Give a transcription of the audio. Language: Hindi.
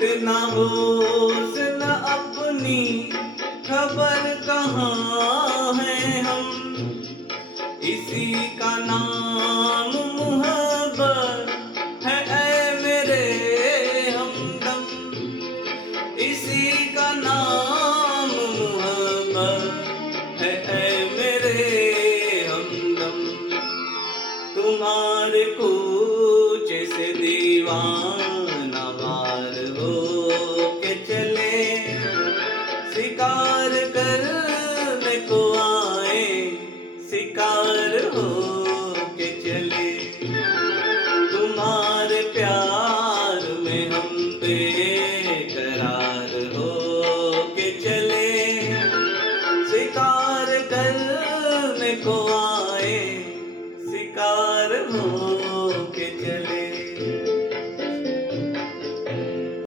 इतना होश न अपनी खबर कहाँ है हम, इसी का नाम मोहब्बत है ऐ मेरे हमदम, इसी का नाम मोहब्बत है ऐ मेरे हमदम। तुम्हारे कूच से दीवान